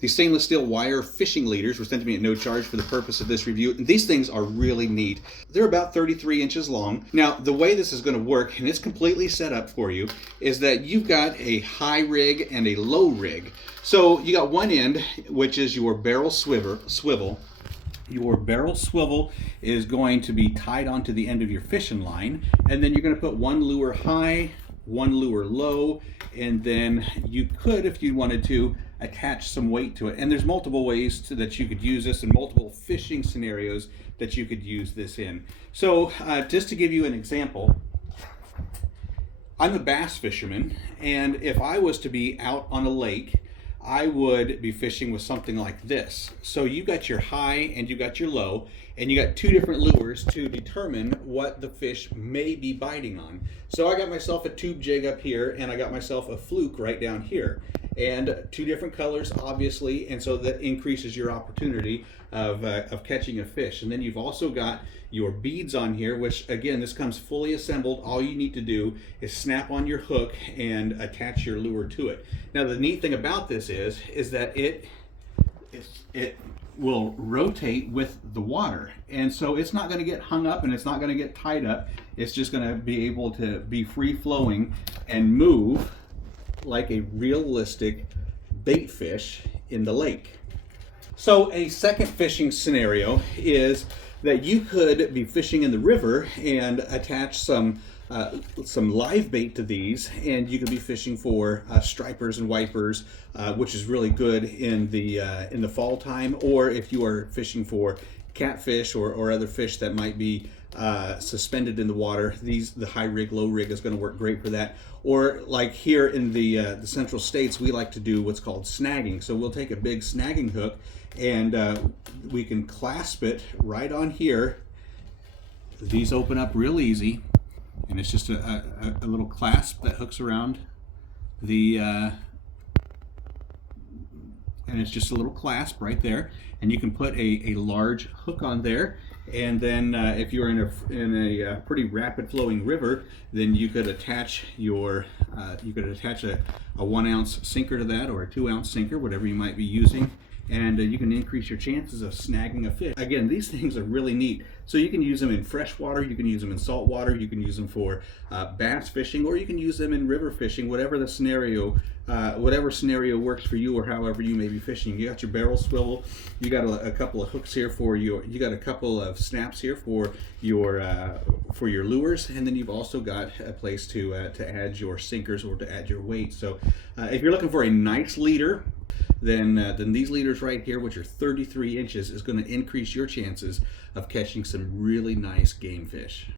These stainless steel wire fishing leaders were sent to me at no charge for the purpose of this review. And these things are really neat. They're about 33 inches long. Now, the way this is going to work, and it's completely set up for you, is that you've got a high rig and a low rig. So you got one end, which is your barrel swivel. Your barrel swivel is going to be tied onto the end of your fishing line, and then you're going to put one lure high, one lure low, and then you could, if you wanted to, attach some weight to it. And there's multiple ways that you could use this, and multiple fishing scenarios that you could use this in. So just to give you an example, I'm a bass fisherman, and if I was to be out on a lake, I would be fishing with something like this. So you got your high and you got your low, and you got two different lures to determine what the fish may be biting on. So I got myself a tube jig up here, and I got myself a fluke right down here, and two different colors, obviously, and so that increases your opportunity of catching a fish. And then you've also got your beads on here, which again, this comes fully assembled. All you need to do is snap on your hook and attach your lure to it. Now, the neat thing about this is that it will rotate with the water, and so it's not going to get hung up and it's not going to get tied up. It's just going to be able to be free flowing and move like a realistic bait fish in the lake. So a second fishing scenario is that you could be fishing in the river and attach some live bait to these, and you could be fishing for stripers and wipers, which is really good in the fall time, or if you are fishing for catfish or other fish that might be suspended in the water. The high rig, low rig is going to work great for that. Or like here in the central states, we like to do what's called snagging. So we'll take a big snagging hook, and we can clasp it right on here. These open up real easy, and it's just a little clasp that hooks around the and it's just a little clasp right there, and you can put a large hook on there. And then if you're in a pretty rapid flowing river, then you could attach your a 1 ounce sinker to that, or a 2 ounce sinker, whatever you might be using, and you can increase your chances of snagging a fish. Again, these things are really neat. So you can use them in freshwater, you can use them in saltwater, you can use them for bass fishing, or you can use them in river fishing, whatever the scenario, whatever scenario works for you, or however you may be fishing. You got your barrel swivel, you got a couple of hooks here for you got a couple of snaps here for your lures, and then you've also got a place to add your sinkers or to add your weight. So if you're looking for a nice leader, then these leaders right here, which are 33 inches, is going to increase your chances of catching some really nice game fish.